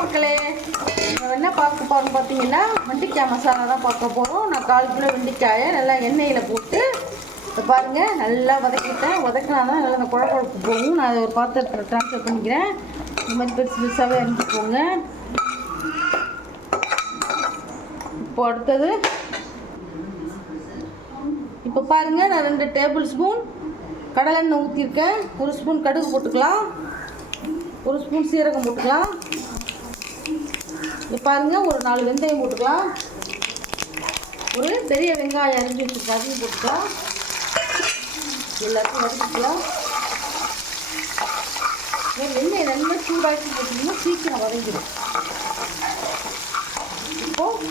மக்களே, என்ன பார்க்க போகிறோம் பார்த்தீங்கன்னா, வெண்டைக்காய் மசாலா தான் பார்க்க போகிறோம். நான் 1/4 கிலோ வெண்டைக்காயை நல்லா எண்ணெயில் போட்டு இப்போ பாருங்கள் நல்லா வதக்கிட்டேன். வதக்கினா தான் நல்லா அந்த குழம்புக்கு போகும். நான் அதை ஒரு பாத்திரத்தில் ட்ரான்ஸ்ஃபர் பண்ணிக்கிறேன். இந்த மாதிரி பெருசு பெருசாகவே அரிஞ்சிக்கோங்க. இப்போ அடுத்தது இப்போ பாருங்கள், நான் 2 டேபிள் ஸ்பூன் கடலெண்ணெய் ஊற்றிருக்கேன். 1 ஸ்பூன் கடுகு போட்டுக்கலாம், 1 ஸ்பூன் சீரகம் போட்டுக்கலாம். இப்போ பாருங்கள், ஒரு 4 வெந்தயம் போட்டுக்கலாம். ஒரு பெரிய வெங்காயம் அரிஞ்சு வச்சுருக்கேன், அதையும் போட்டுக்கலாம். எல்லாத்தையும் வதக்கிக்கலாம். வெண்ணெய் நல்லா சூடாக்கி போட்டிங்கன்னா சீக்கிரம் வதங்கிடும். இப்போது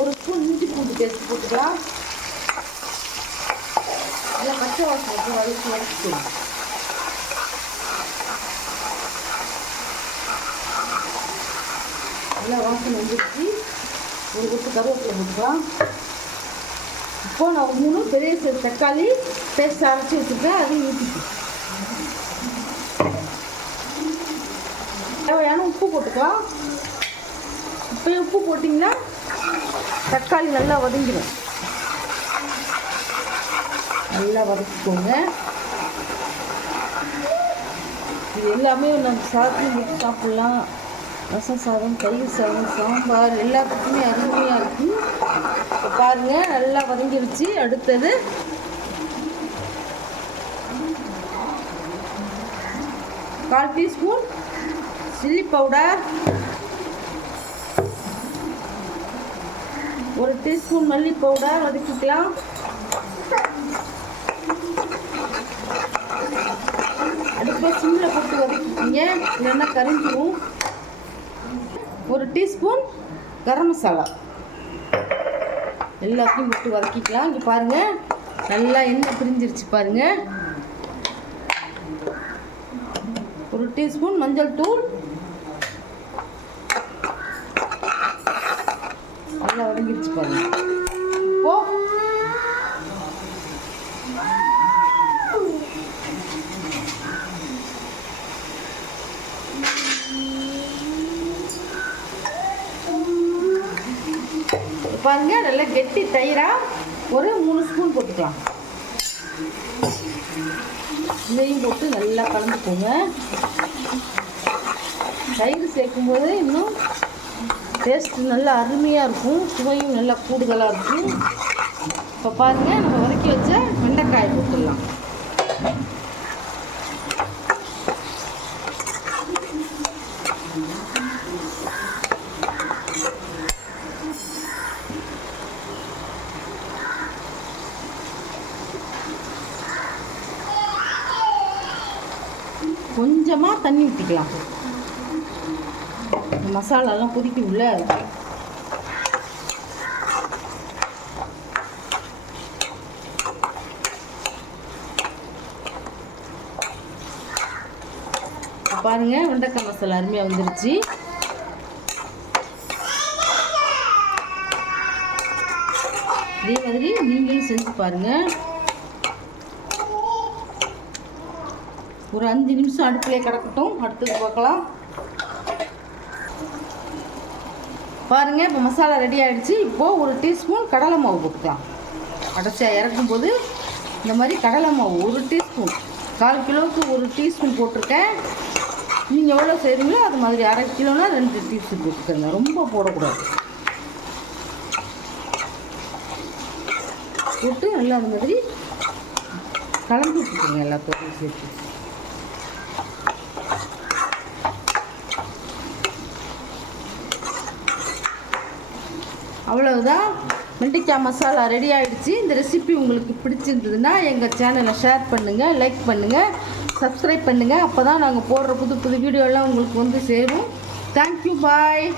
1 ஸ்பூன் இஞ்சி பூண்டு பேஸ்ட் போட்டுக்கலாம். நல்லா பச்சை வாசனை வதக்கிக்கலாம். நல்லா வாசனை வந்துடுச்சு. ஒரு கொத்து கருவேப்பிலை போட்டுக்கலாம். இப்போ நான் 3 பெரிய சைஸ் தக்காளி பேஸ்ட் அரைச்சி வச்சுருக்கேன், அதையும் ஊற்றிட்டு தேவையான உப்பு போட்டுக்கலாம். இப்போ உப்பு போட்டிங்கன்னா தக்காளி நல்லா வதங்கிடும். நல்லா வதக்கிக்கோங்க. இது எல்லாமே நம்ம சாதத்தையும் போட்டு சாப்பிட்லாம். ரசம் சாதம், தயிர் சாதம், சாம்பார் எல்லாத்துக்குமே அருமையாக இருக்கும். இப்போ பாருங்கள், நல்லா வதங்கிடுச்சு. அடுத்தது கால் டீஸ்பூன் சில்லி பவுடர், 1 டீஸ்பூன் மல்லி பவுடர் வதக்கிக்கலாம். அடுப்பை சிம்மில் போட்டு வதக்கிக்கிங்க, இல்லைன்னா கரைஞ்சிடும். 1 டீஸ்பூன் கரம் மசாலா எல்லாத்தையும் விட்டு வதக்கிக்கலாம். இங்கே பாருங்கள், நல்லா எண்ணெய் பிரிஞ்சிருச்சு பாருங்கள். 1 டீஸ்பூன் மஞ்சள் தூள், நல்லா வதங்கிருச்சு பாருங்கள். இப்போது பாருங்கள், நல்லா கெட்டி தயிராக ஒரு 3 ஸ்பூன் போட்டுக்கலாம். இதையும் போட்டு நல்லா கலந்துக்கோங்க. தயிர் சேர்க்கும்போது இன்னும் டேஸ்ட்டு நல்லா அருமையாக இருக்கும், சுவையும் நல்லா கூடுதலாக இருக்கும். இப்போ பாருங்கள், நம்ம வதக்கி வச்ச வெண்டைக்காய் போட்டுடலாம். கொஞ்சமாக தண்ணி ஊற்றிக்கலாம். மசாலாலாம் கொதிக்கும்ல, பாருங்கள் வெண்டைக்காய் மசாலா அருமையாக வந்துருச்சு. இதே மாதிரி நீங்களும் செஞ்சு பாருங்கள். ஒரு 5 நிமிஷம் அடுப்பிலே கிடக்கட்டும், அடுத்தது பார்க்கலாம். பாருங்கள், இப்போ மசாலா ரெடி ஆகிடுச்சு. இப்போது 1 டீஸ்பூன் கடலை மாவு போட்டுக்கலாம். கடைசியாக இறக்கும்போது இந்த மாதிரி கடலை மாவு 1 டீஸ்பூன், 1/4 கிலோவுக்கு 1 டீஸ்பூன் போட்டிருக்கேன். நீங்கள் எவ்வளோ செய்கிறீங்களோ அது மாதிரி 1/2 கிலோனா 2 டீஸ்பூன் போட்டுக்கோங்க, ரொம்ப போடக்கூடாது. போட்டு நல்லா அந்த மாதிரி கலந்து வச்சுக்கோங்க எல்லாத்தையும் சேர்த்து. அவ்வளவுதான், வெண்டைக்காய் மசாலா ரெடி ஆகிடுச்சு. இந்த ரெசிபி உங்களுக்கு பிடிச்சிருந்ததுன்னா எங்கள் சேனலை ஷேர் பண்ணுங்கள், லைக் பண்ணுங்கள், சப்ஸ்கிரைப் பண்ணுங்கள். அப்போ தான் நாங்கள் போடுற புது புது வீடியோலாம் உங்களுக்கு வந்து சேரும். தேங்க்யூ, பாய்.